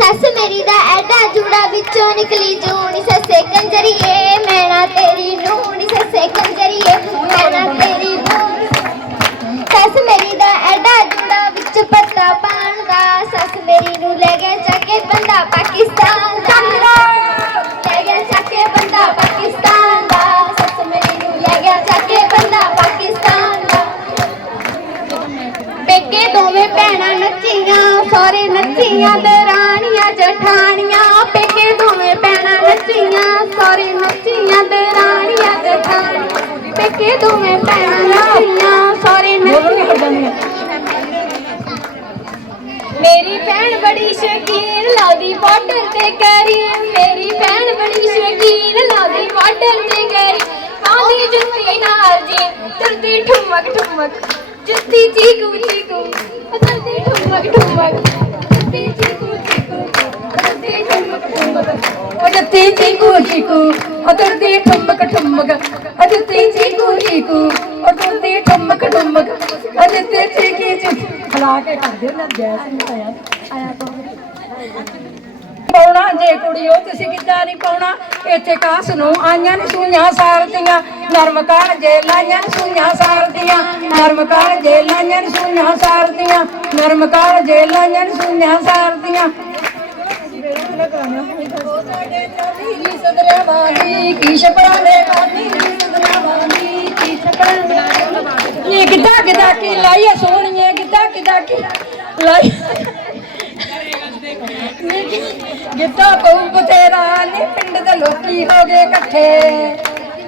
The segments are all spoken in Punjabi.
ਸੱਸ ਮੇਰੀ ਦਾ ਐਡਾ ਜੂੜਾ ਵਿੱਚੋਂ ਨਿਕਲੀ ਜੂਣੀ ਸੱਸੇ ਕੰਜਰੀਏ ਮੈਂ ਨਾ ਤੇਰੀ ਨੂਣੀ ਸੱਸੇ ਕੰਜਰੀਏ ਮੈਂ ਨਾ ਤੇਰੀ ਸੱਸ ਮੇਰੀ ਦਾ ਐਡਾ ਜੂੜਾ ਵਿੱਚ ਪੱਤਾ ਪਾਣ ਦਾ, ਸੱਸ ਮੇਰੀ ਨੂੰ ਲੈ ਗਿਆ ਚੱਕ ਕੇ ਬੰਦਾ ਪਾਕਿਸਤਾਨ। ਦੋਵੇਂ ਭੈਣਾਂ ਨੱਚੀਆਂ ਸਾਰੇ ਨੱਚੀਆਂ ਦਰਾਣੀਆਂ ਜਠਾਣੀਆਂ ਪੇਕੇ ਦੋਵੇਂ ਭੈਣਾਂ ਨੱਚੀਆਂ ਸਾਰੇ ਨੱਚੀਆਂ ਦਰਾਣੀਆਂ ਜਠਾਣੀਆਂ ਪੇਕੇ ਦੋਵੇਂ ਭੈਣਾਂ ਨੱਚੀਆਂ ਸਾਰੇ ਨੱਚੀਆਂ। ਮੇਰੀ ਭੈਣ ਬੜੀ ਸ਼ਕੀਨ ਲਾਦੀ ਬਾਰਡਰ ਤੇ ਕਰੀ। ਮੇਰੀ ਭੈਣ ਬੜੀ ਸ਼ਕੀਨ ਲਾਦੀ ਬਾਰਡਰ ਤੇ ਕਰੀ। ਪਾਉਂਦੀ ਜੁੱਤੀ ਨਾਲ ਜੀ ਤੁਰਦੀ ਠੁਮਕ ਠੁਮਕ ਜੁੱਤੀ ਚੀਕੂ ਚੀਕੂ ਤੁਰਦੀ ਠੁਮਕ ਠੁਮਕ ਜੁੱਤੀ ਚੀਕੂ ਚੀਕੂ ਤੁਰਦੀ ਠੁਮਕ ਠੁਮਕ ਅਜਤੀ ਚੀਕੂ ਚੀਕੂ ਅਦਰਦੀ ਠੁਮਕ ਠੁਮਕ ਅਜਤੀ ਚੀਕੂ ਚੀਕੂ ਅਦਰਦੀ ਠੁਮਕ ਠੁਮਕ ਅਜਤੀ ਚੀਕੀ ਚੀਕੀ ਖਲਾ ਕੇ ਕਰ ਦਿਓ ਨਾ ਜੈਸ ਨਹੀਂ ਆਇਆ ਆਇਆ ਪਾਉਣਾ, ਜੇ ਕੁੜੀਓ ਤੁਸੀਂ ਕਿੱਦਾਂ ਨਹੀਂ ਪਾਉਣਾ? ਇੱਥੇ ਕਾਸ ਨੂੰ ਆਈਆਂ ਨੇ ਸੂਈਆਂ ਸਾਰਦੀਆਂ ਨਰਮ ਜੇ ਲਾਈਆਂ ਨੇ ਸੂਈਆਂ ਸਾਰਦੀਆਂ ਨਰਮ ਜੇ ਲਾਈਆਂ ਨੇ ਸੂਈਆਂ ਸਾਰਦੀਆਂ ਨਰਮ ਜੇ ਲਾਈਆਂ ਨੇ ਸੂਈਆਂ ਸਾਰਦੀਆਂ ਕੀ ਕਿੱਦਾਂ ਕਿੱਦਾਂ ਕੀ ਲਾਈਏ ਸੋਹਣੀਏ? ਕਿੱਦਾਂ ਕਿੱਦਾਂ ਕੀ ਲਾਈ ਗਿੱਧਾ ਪਊ ਬਤੇਰਾ ਨੀ, ਪਿੰਡ ਦੇ ਲੋਕੀ ਹੋ ਗਏ ਇਕੱਠੇ।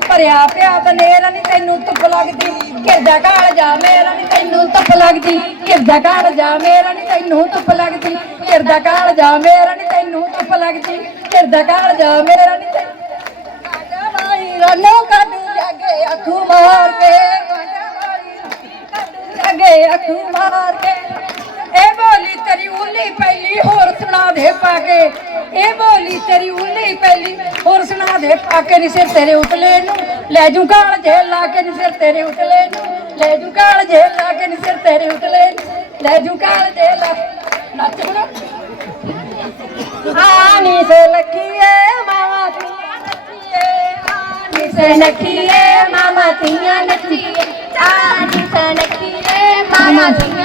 ਭਰਿਆ ਪਿਆ ਬਨੇਰਾ ਨੀ ਤੈਨੂੰ ਧੁੱਪ ਲੱਗਦੀ ਕਿਰਦਾ ਕਾਲ ਜਾ ਮੇਰਾ ਨੀ ਤੈਨੂੰ ਧੁੱਪ ਲੱਗਦੀ। ਕਿਰਦਾ ਘਰ ਜਾ ਮੇਰਾ ਨੀ ਤੈਨੂੰ ਧੁੱਪ ਲੱਗਦੀ ਕਿਰਦਾ ਕਾਲ ਜਾ ਮੇਰਾ ਨੀ ਤੈਨੂੰ ਧੁੱਪ ਲੱਗਦੀ ਕਿਰਦਾ ਕਾਲ ਜਾ ਮੇਰਾ ਨੀ ਤੈਨੂੰ। ਰਨੋ ਕੱਢ ਜਾਗੇ, ਅੱਖੂ ਮਾਰ ਕੇ। ਜਾਗੇ, ਅੱਖੂ ਮਾਰ ਕੇ। ਇਹ ਬੋਲੀ ਤੇਰੀ ਉਲੀ ਪਹਿਲੀ ਹੋਰ ਸੁਣਾ ਦੇ ਪਾ ਕੇ। ਇਹ ਬੋਲੀ ਤੇਰੀ ਉਲੀ ਪਹਿਲੀ। ਹੋਰ ਸੁਣਾ ਦੇ ਪਾ ਕੇ ਨੀ ਸਿਰ ਤੇਰੇ ਉਤਲੇ ਨੂੰ। ਲੈ ਜੂ ਕਾਲ ਜੇ ਲਾ ਕੇ ਨੀ ਸਿਰ ਤੇਰੇ ਉਤਲੇ ਨੂੰ। ਲੈ ਜੂ ਕਾਲ ਜੇ ਲਾ ਕੇ ਨੀ ਸਿਰ ਤੇਰੇ ਉਤਲੇ ਨੂੰ। ਲੈ ਜੂ ਕਾਲ ਜੇ ਲਾ ਨੱਚ ਹੁਣ ਆਨੀ ਸੇ ਲਖੀਏ, ਮਾਵਾ ਤੀਆਂ ਨੱਚੀਏ। ਆਨੀ ਸੇ ਲਖੀਏ ਮਾਮਾ ਤੀਆਂ ਨੱਚੀਏ। ਆਨੀ ਸਨਕੀਏ ਮਾਮਾ ਦੀਆਂ